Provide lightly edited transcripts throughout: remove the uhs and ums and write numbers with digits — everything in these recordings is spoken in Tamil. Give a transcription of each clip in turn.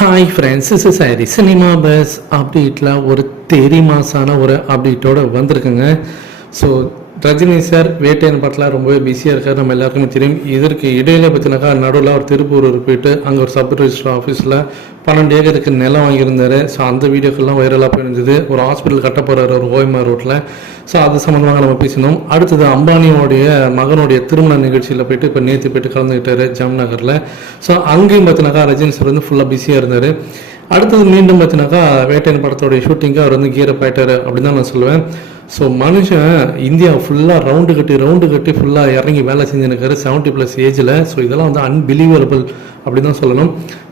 Hi friends, is sorry cinema bus அப்டேட்டில் ஒரு தெரி மாசான ஒரு அப்டேட்டோடு வந்திருக்குங்க. ஸோ ரஜினி சார் வேட்டையன் படத்தில் ரொம்பவே பிஸியாக இருக்கார், நம்ம எல்லாருக்குமே தெரியும். இதற்கு இடையில பார்த்தினாக்கா நடுவில் ஒரு திருப்பூர் போயிட்டு அங்கே ஒரு சப் ரிஜிஸ்டர் ஆஃபீஸில் 12 ஏக்கருக்கு நிலம் வாங்கியிருந்தார். ஸோ அந்த வீடியோக்கள்லாம் வைரலாக போயிருந்தது. ஒரு ஹாஸ்பிட்டல் கட்ட போகிறார் ஒரு ஓய்மா ரோட்டில். ஸோ அது சம்மந்தமாக நம்ம பேசினோம். அடுத்தது அம்பானியோடைய மகனுடைய திருமண நிகழ்ச்சியில் போயிட்டு இப்போ நேற்று போயிட்டு கலந்துக்கிட்டார் ஜாம்நகரில். ஸோ அங்கேயும் பார்த்தினாக்கா ரஜினி சார் வந்து ஃபுல்லாக பிஸியாக இருந்தார். அடுத்தது மீண்டும் பார்த்தினாக்கா வேட்டையன் படத்தோடைய ஷூட்டிங்காக அவர் வந்து கீரப் ஆகிட்டார் அப்படின்னு தான் நான் சொல்லுவேன். ஸோ மனுஷன் இந்தியா ஃபுல்லாக ரவுண்டு கட்டி ஃபுல்லாக இறங்கி வேலை செஞ்சுருக்காரு 70+ ஏஜில். ஸோ இதெல்லாம் வந்து அன்பிலீவபிள் அப்படி தான் சொல்லணும்.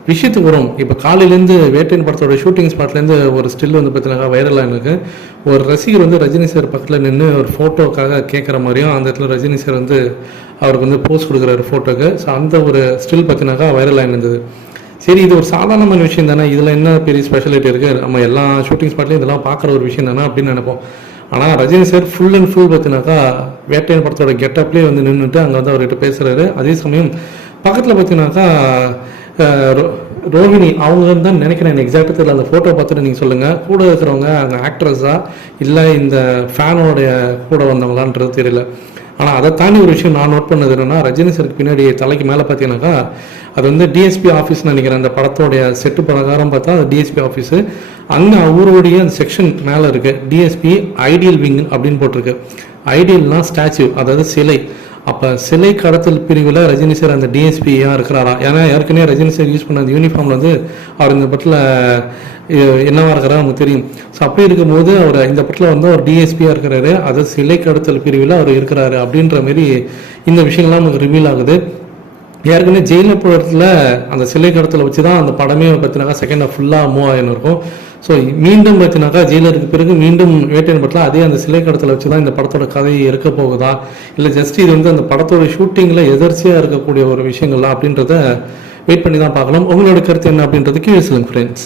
விஷயத்துக்கு வரும். இப்போ காலையிலேருந்து வேட்டையன் படத்தோட ஷூட்டிங் ஸ்பாட்லேருந்து ஒரு ஸ்டில் வந்து பார்த்தீங்கன்னா வைரலாக எனக்கு ஒரு ரசிகர் வந்து ரஜினி சார் பக்கத்தில் நின்று ஒரு ஃபோட்டோக்காக கேட்குற மாதிரியும் அந்த இடத்துல ரஜினி சார் வந்து அவருக்கு வந்து போஸ்ட் கொடுக்குறாரு ஃபோட்டோக்கு. ஸோ அந்த ஒரு ஸ்டில் பார்த்தீங்கன்னாக்கா வைரலாக இருந்தது. சரி, இது ஒரு சாதாரணமான விஷயம் தானே, இதில் என்ன பெரிய ஸ்பெஷாலிட்டி இருக்குது, நம்ம எல்லா ஷூட்டிங் ஸ்பாட்லேயும் இதெல்லாம் பார்க்குற ஒரு விஷயம் தானே அப்படின்னு நினைப்போம். ஆனால் Rajini sir full and full பார்த்தினாக்கா வேட்டையன் படத்தோட கெட்டப்லேயே வந்து நின்றுட்டு அங்கே வந்து அவர்கிட்ட பேசுகிறாரு. அதே சமயம் பக்கத்தில் பார்த்தினாக்கா ரோஹிணி அவங்க தான் நினைக்கிறேன், எனக்கு எக்ஸாக்டாக தெரியல. அந்த ஃபோட்டோ பார்த்துட்டு நீங்கள் சொல்லுங்கள், கூட இருக்கிறவங்க அந்த ஆக்ட்ரஸா இல்லை இந்த ஃபேனோடைய கூட வந்தவங்களான்றது தெரியல. ஆனால் அதை தாண்டி ஒரு விஷயம் நான் நோட் பண்ணது என்னென்னா, ரஜினி சாருக்கு பின்னாடி தலைக்கு மேலே பார்த்தீங்கன்னாக்கா அது வந்து டிஎஸ்பி ஆஃபீஸ்னு நினைக்கிறேன். அந்த படத்தோடைய செட்டு பிரகாரம் பார்த்தா அது டிஎஸ்பி ஆஃபீஸு. அங்கே அவருடைய அந்த செக்ஷன் மேலே இருக்குது டிஎஸ்பி ஐடியல் விங் அப்படின்னு போட்டிருக்கு. ஐடியல்னால் ஸ்டாச்சு, அதாவது சிலை. அப்போ சிலை கடத்தல் பிரிவில் ரஜினி சார் அந்த டிஎஸ்பியாக இருக்கிறாரா? ஏன்னா ஏற்கனவே ரஜினி சார் யூஸ் பண்ண அந்த யூனிஃபார்மில் வந்து அவர் இந்த படத்தில் என்னவா இருக்கிறாரு நமக்கு தெரியும். ஸோ அப்படி இருக்கும்போது அவர் இந்த படத்தில் வந்து அவர் டிஎஸ்பியாக இருக்கிறாரு, அது சிலை கடத்தல் பிரிவில் அவர் இருக்கிறாரு அப்படின்ற மாரி இந்த விஷயங்கள்லாம் நமக்கு ரிவீல் ஆகுது. ஏற்கனவே ஜெயிலர் படத்தில் அந்த சிலை கடத்தலை வச்சு தான் அந்த படமே பார்த்தினாக்கா செகண்ட் ஹாஃப் ஃபுல்லாக மூவ் ஆகின்னு இருக்கும். ஸோ மீண்டும் பார்த்தினாக்கா ஜெயிலருக்கு பிறகு மீண்டும் வேட்டையன் படத்தில் அதே அந்த சிலை கடத்தலை வச்சு தான் இந்த படத்தோட கதையை இருக்க போகுதா, இல்லை ஜஸ்ட் இது வந்து அந்த படத்தோட ஷூட்டிங்கில் எதர்ச்சியாக இருக்கக்கூடிய ஒரு விஷயங்கள்லாம் அப்படின்றத வெயிட் பண்ணி தான் பார்க்கலாம். உங்களோட கருத்து என்ன அப்படின்றதுக்கு சொல்லுங்கள் ஃப்ரெண்ட்ஸ்.